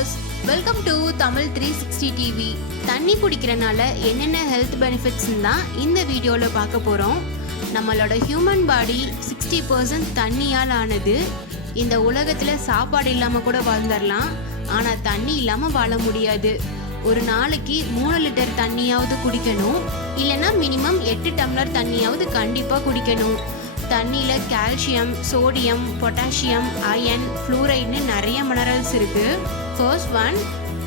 Viewers, welcome to TAMIL360 TV. தண்ணி குடிக்கிறனால என்னென்ன health benefits தான் இந்த வீடியோவில் பார்க்க போகிறோம். நம்மளோட ஹியூமன் பாடி 60% தண்ணியால் ஆனது. இந்த உலகத்தில் சாப்பாடு இல்லாமல் கூட வாழ்ந்துடலாம், ஆனால் தண்ணி இல்லாமல் வாழ முடியாது. ஒரு நாளைக்கு 3 லிட்டர் தண்ணியாவது குடிக்கணும், இல்லைன்னா மினிமம் 8 டம்ளர் தண்ணியாவது கண்டிப்பாக குடிக்கணும். தண்ணியில் கால்சியம், சோடியம், பொட்டாசியம், அயன், ஃப்ளூரைட்னு நிறைய மினரல்ஸ் இருக்குது. ஃபர்ஸ்ட் ஒன்,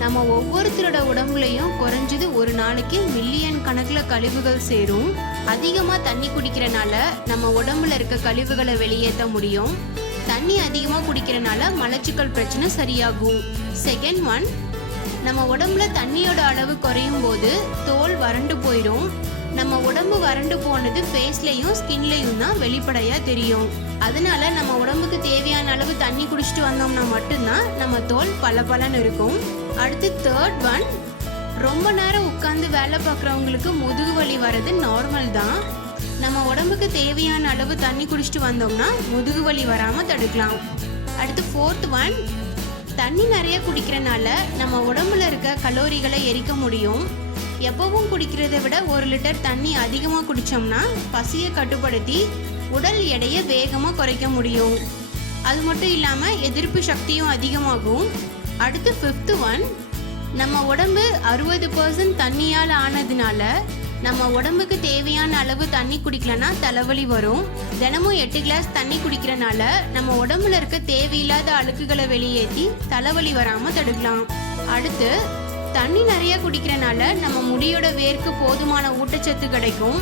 நம்ம ஒவ்வொருத்தரோட உடம்புலையும் குறைஞ்சது ஒரு நாளைக்கு மில்லியன் கணக்கில் கழிவுகள் சேரும். அதிகமாக தண்ணி குடிக்கிறனால நம்ம உடம்புல இருக்க கழிவுகளை வெளியேற்ற முடியும். தண்ணி அதிகமாக குடிக்கிறனால மலச்சிக்கல் பிரச்சனை சரியாகும். செகண்ட் ஒன், நம்ம உடம்புல தண்ணியோட அளவு குறையும் போது தோல் வறண்டு போயிடும். நம்ம உடம்பு வறண்டு போனது ஃபேஸ்லையும் ஸ்கின்லையும் தான் வெளிப்படையாக தெரியும். அதனால நம்ம உடம்புக்கு தேவையான அளவு தண்ணி குடிச்சிட்டு வந்தோம்னா மட்டும்தான் நம்ம தோல் பளபளன்னு இருக்கும். அடுத்து தேர்ட் ஒன், ரொம்ப நேரம் உட்காந்து வேலை பார்க்குறவங்களுக்கு முதுகு வலி வர்றது நார்மல் தான். நம்ம உடம்புக்கு தேவையான அளவு தண்ணி குடிச்சிட்டு வந்தோம்னா முதுகு வலி வராமல் தடுக்கலாம். அடுத்து ஃபோர்த் ஒன், தண்ணி நிறைய குடிக்கிறனால நம்ம உடம்புல இருக்க கலோரிகளை எரிக்க முடியும். எப்பவும் குடிக்கிறத விட 1 லிட்டர் தண்ணி அதிகமாக குடித்தோம்னா பசியை கட்டுப்படுத்தி உடல் எடையை வேகமாக குறைக்க முடியும். அது மட்டும் இல்லாமல் எதிர்ப்பு சக்தியும் அதிகமாகும். அடுத்து ஃபிஃப்த்து ஒன், நம்ம உடம்பு 60% தண்ணியால் ஆனதுனால நம்ம உடம்புக்கு தேவையான அளவு தண்ணி குடிக்கலன்னா தலைவலி வரும். தினமும் 8 கிளாஸ் தண்ணி குடிக்கிறனால நம்ம உடம்புல இருக்க தேவையில்லாத அழுக்குகளை வெளியேற்றி தலைவலி வராமல் தடுக்கலாம். அடுத்து தண்ணி நிறைய குடிக்கிறனால நம்ம முடியோட வேர்க்கு போதுமான ஊட்டச்சத்து கிடைக்கும்.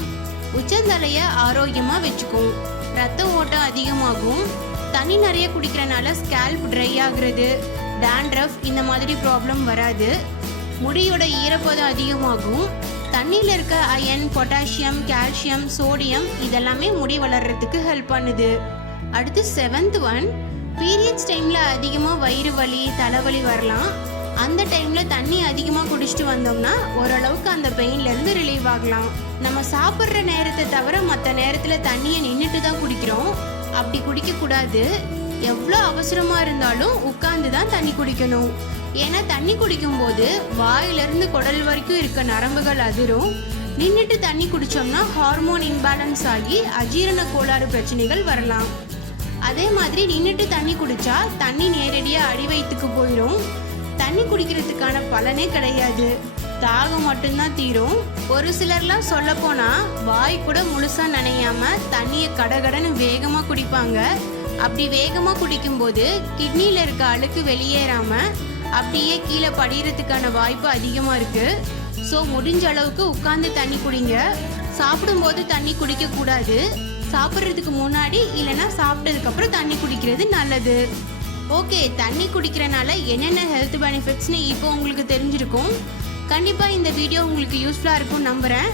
உச்சந்தலையை ஆரோக்கியமாக வச்சுக்கும். ரத்த ஓட்டம் அதிகமாகும். தண்ணி நிறைய குடிக்கிறனால ஸ்கேல்ப் ட்ரை ஆகுறது, டேண்ட்ரஃப் இந்த மாதிரி ப்ராப்ளம் வராது. முடியோட ஈரப்பதம் அதிகமாகும். தண்ணியில் இருக்க அயன், பொட்டாசியம், கால்சியம், சோடியம் இதெல்லாமே முடி வளர்கிறதுக்கு ஹெல்ப் பண்ணுது. அடுத்து செவன்த் ஒன், பீரியட்ஸ் டைமில் அதிகமாக வயிறு வலி, தலைவலி வரலாம். அந்த டைமில் தண்ணி அதிகமாக குடிச்சிட்டு வந்தோம்னா ஓரளவுக்கு அந்த பெயின்லேருந்து ரிலீவ் ஆகலாம். நம்ம சாப்பிட்ற நேரத்தை தவிர மற்ற நேரத்தில் தண்ணியை நின்றுட்டு தான் குடிக்கிறோம். அப்படி குடிக்கக்கூடாது. எவ்வளோ அவசரமாக இருந்தாலும் உட்காந்து தான் தண்ணி குடிக்கணும். ஏன்னா தண்ணி குடிக்கும்போது வாயிலிருந்து குடல் வரைக்கும் இருக்க நரம்புகள் அதிரும். நின்றுட்டு தண்ணி குடித்தோம்னா ஹார்மோன் இம்பேலன்ஸ் ஆகி அஜீரண கோளாறு பிரச்சனைகள் வரலாம். அதே மாதிரி நின்றுட்டு தண்ணி குடித்தா தண்ணி நேரடியாக அடிவயிற்றுக்கு போயிடும். தண்ணி குடிக்கிறதுக்கான பலனே கிடையாது, தாகம் மட்டும்தான் தீரும். ஒரு சிலர்லாம் சொல்ல போனா வாய் கூட முழுசா நனையாம தண்ணியை கடகடன்னு வேகமா குடிப்பாங்க. அப்படி வேகமா குடிக்கும்போது கிட்னில இருக்க அழுக்கு வெளியேறாம அப்படியே கீழே படிகிறதுக்கான வாய்ப்பு அதிகமா இருக்கு. ஸோ முடிஞ்ச அளவுக்கு உட்கார்ந்து தண்ணி குடிங்க. சாப்பிடும்போது தண்ணி குடிக்க கூடாது. சாப்பிட்றதுக்கு முன்னாடி இல்லைன்னா சாப்பிட்டதுக்கு அப்புறம் தண்ணி குடிக்கிறது நல்லது. ஓகே, தண்ணி குடிக்கிறனால என்னென்ன ஹெல்த் பெனிஃபிட்ஸ்னு இப்போ உங்களுக்கு தெரிஞ்சிருக்கும். கண்டிப்பாக இந்த வீடியோ உங்களுக்கு யூஸ்ஃபுல்லாக இருக்கும்னு நம்புகிறேன்.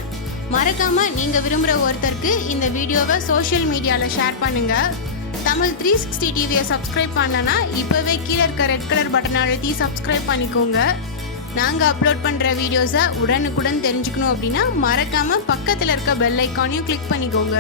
மறக்காமல் நீங்கள் விரும்புகிற ஒருத்தருக்கு இந்த வீடியோவை சோஷியல் மீடியாவில் ஷேர் பண்ணுங்கள். TAMIL360 டிவியை சப்ஸ்கிரைப் பண்ணலன்னா இப்போவே கீழே இருக்க ரெட் கலர் பட்டனை அழுத்தி சப்ஸ்கிரைப் பண்ணிக்கோங்க. நாங்கள் அப்லோட் பண்ணுற வீடியோஸை உடனுக்குடன் தெரிஞ்சுக்கணும் அப்படின்னா மறக்காமல் பக்கத்தில் இருக்க பெல் ஐக்கானையும் கிளிக் பண்ணிக்கோங்க.